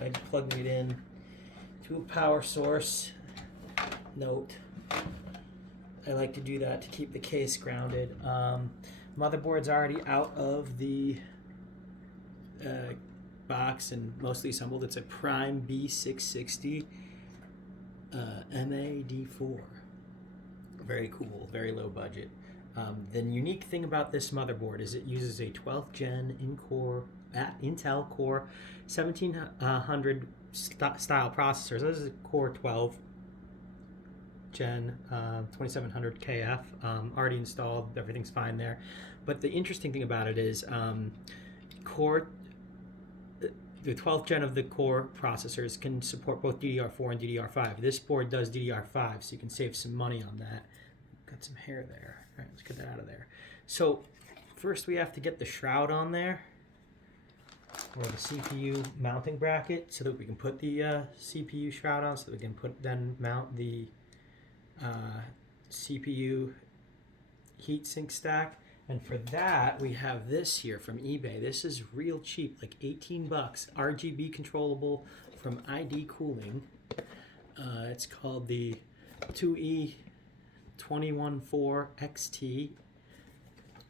by plugging it in to a power source. Note, I like to do that to keep the case grounded. Motherboard's already out of the box and mostly assembled. It's a Prime B660 M-A-D4. Very cool, very low budget. The unique thing about this motherboard is it uses a 12th gen Intel Core 1700 style processors. This is a Core 12 Gen 2700 KF, already installed. Everything's fine there. But the interesting thing about it is the 12th gen of the Core processors can support both DDR4 and DDR5. This board does DDR5, so you can save some money on that. Got some hair there. All right, let's get that out of there. So first we have to get the shroud on there, or the CPU mounting bracket, so that we can put the CPU shroud on, so that we can then mount the CPU heatsink stack. And for that, we have this here from eBay. This is real cheap, like 18 bucks. RGB controllable from ID Cooling. It's called the 2E214XT.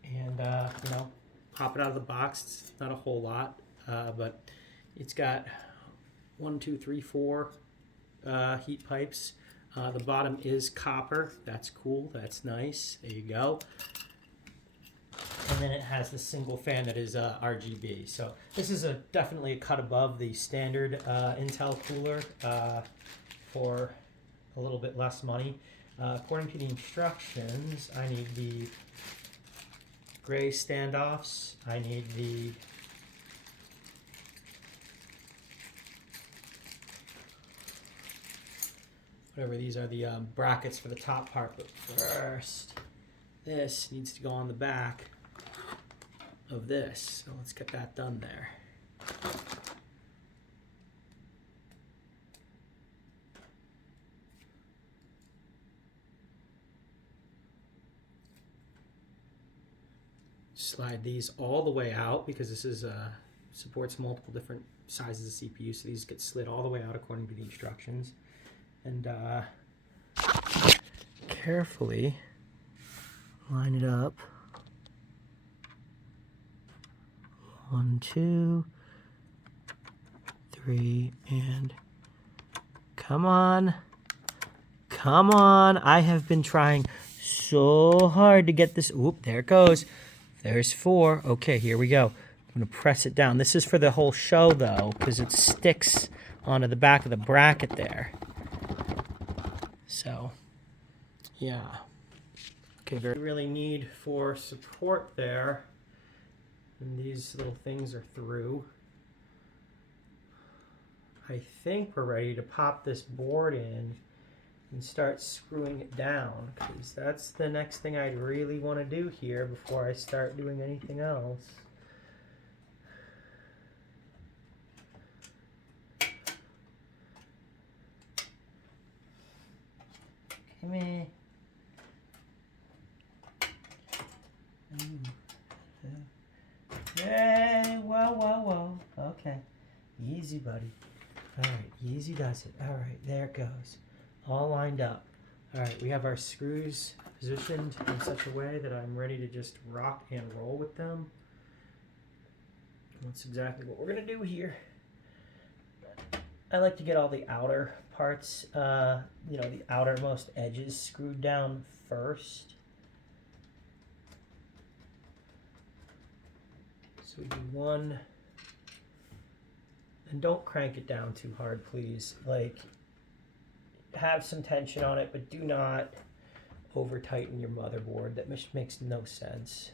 And, you know, pop it out of the box. It's not a whole lot, but it's got 1, 2, 3, 4 heat pipes. The bottom is copper. That's cool. That's nice. There you go. And then it has the single fan that is RGB. So this is definitely a cut above the standard Intel cooler for a little bit less money. According to the instructions, I need the gray standoffs. I need the whatever these are, the brackets for the top part. But first, this needs to go on the back of this. So let's get that done there. Slide these all the way out because this is supports multiple different sizes of CPU, so these get slid all the way out according to the instructions. And carefully line it up. 1, 2, 3, and come on. Come on. I have been trying so hard to get this. Oop, there it goes. There's 4. Okay, here we go. I'm going to press it down. This is for the whole show, though, because it sticks onto the back of the bracket there. So, yeah. Okay, really need for support there. And these little things are through. I think we're ready to pop this board in and start screwing it down, because that's the next thing I'd really want to do here before I start doing anything else. Come here. Hey, whoa, whoa, whoa. Okay. Easy, buddy. All right, easy does it. All right, there it goes. All lined up. All right, we have our screws positioned in such a way that I'm ready to just rock and roll with them. That's exactly what we're going to do here. I like to get all the outer parts, you know, the outermost edges screwed down first. So we do one, and don't crank it down too hard, please. Like, have some tension on it, but do not over tighten your motherboard. That makes no sense.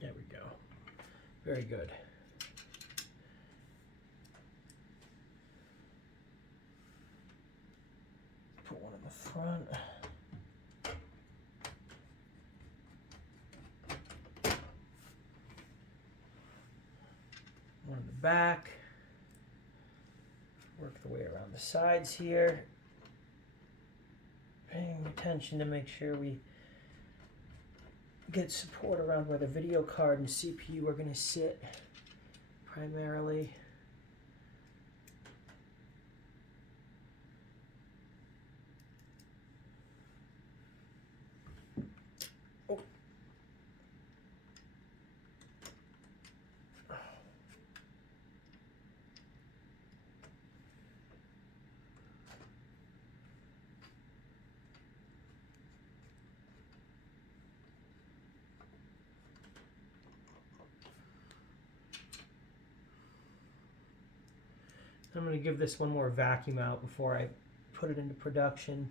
There we go. Very good. Put one in the front. One in the back. Work the way around the sides here. paying attention to make sure we get support around where the video card and CPU are going to sit primarily. Oh. I'm going to give this one more vacuum out before I put it into production.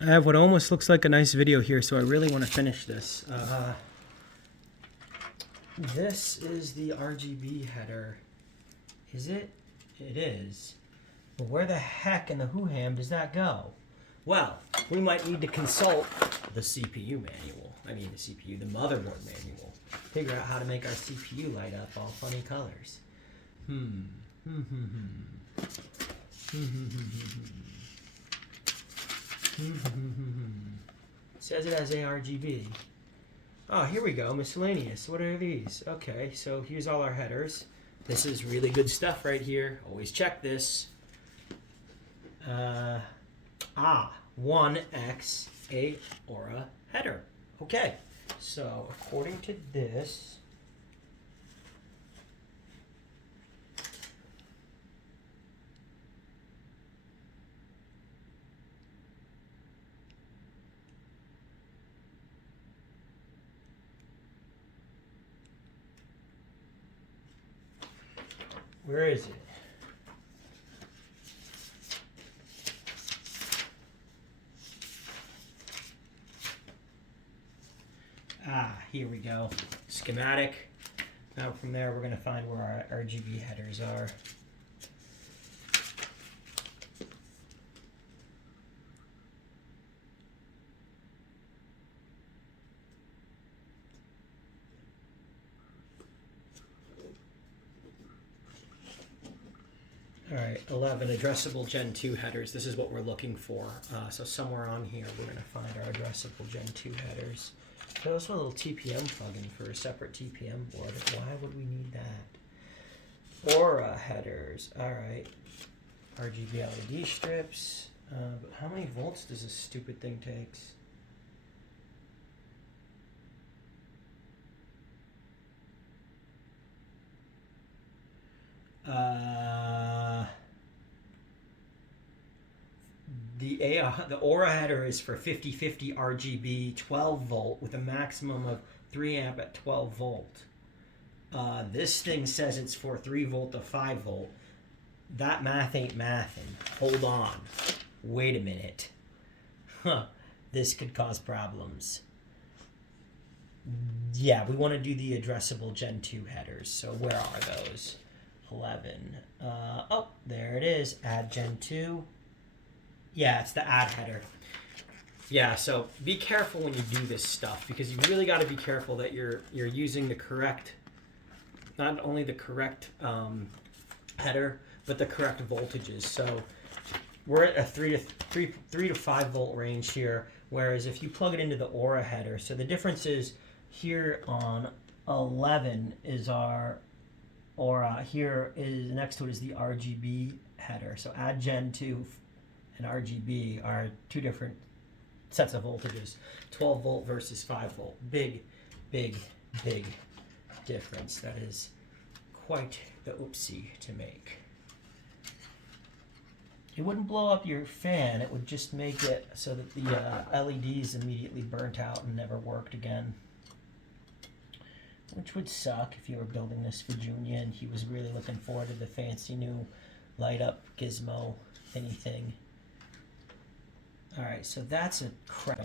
I have what almost looks like a nice video here, so I really want to finish this. This is the RGB header. Is it? It is. But where the heck in the hoo-ham does that go? Well, we might need to consult the CPU manual. I mean the CPU, the motherboard manual. Figure out how to make our CPU light up all funny colors. Says it has ARGB. Oh, here we go, miscellaneous. What are these? Okay, so here's all our headers. This is really good stuff right here. Always check this. 1x Aura header. Okay, so according to this, where is it? Here we go. Schematic. Now from there, we're going to find where our RGB headers are. All right, 11 addressable Gen 2 headers. This is what we're looking for. So somewhere on here, we're going to find our addressable Gen 2 headers. There's also a little TPM plugin for a separate TPM board. Why would we need that? Aura headers. All right. RGB LED strips. But how many volts does this stupid thing take? The Aura header is for 50/50 RGB 12 volt with a maximum of 3 amp at 12 volt. This thing says it's for 3 volt to 5 volt. That math ain't mathin'. Hold on. Wait a minute. This could cause problems. Yeah, we want to do the addressable Gen 2 headers. So where are those? 11. Oh, there it is. Add Gen 2. Yeah, it's the add header. Yeah, so be careful when you do this stuff because you really got to be careful that you're using the correct, not only the correct header, but the correct voltages. So we're at a 3 to 5 volt range here, whereas if you plug it into the Aura header, so the difference is here on 11 is our, here is next to it is the RGB header. So add Gen 2 and RGB are two different sets of voltages. 12 volt versus 5 volt. Big, big, big difference. That is quite the oopsie to make. It wouldn't blow up your fan, it would just make it so that the LEDs immediately burnt out and never worked again. Which would suck if you were building this for Junior and he was really looking forward to the fancy new light up gizmo thingy thing. Alright, so that's a crap.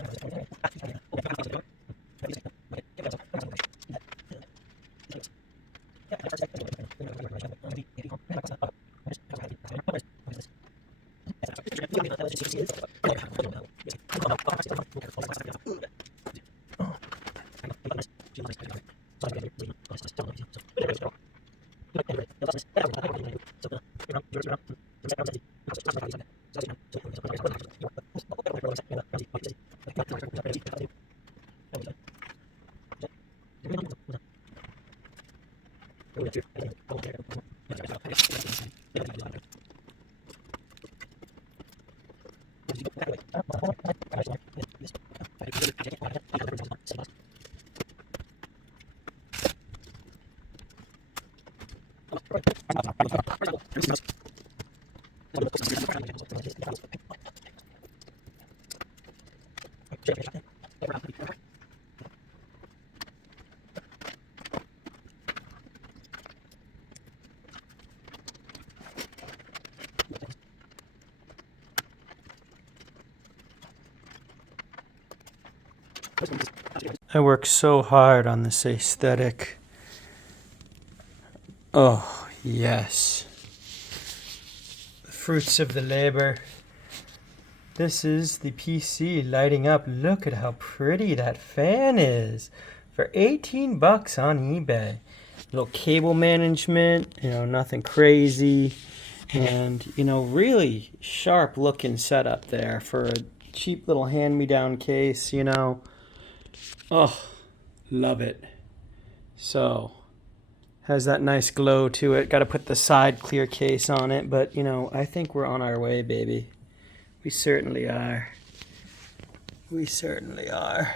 I work so hard on this aesthetic. Oh, yes. The fruits of the labor. This is the PC lighting up. Look at how pretty that fan is. For 18 bucks on eBay. Little cable management, nothing crazy. And, really sharp looking setup there for a cheap little hand-me-down case, Oh, love it. So, has that nice glow to it. Got to put the side clear case on it, but I think we're on our way, baby. We certainly are. We certainly are.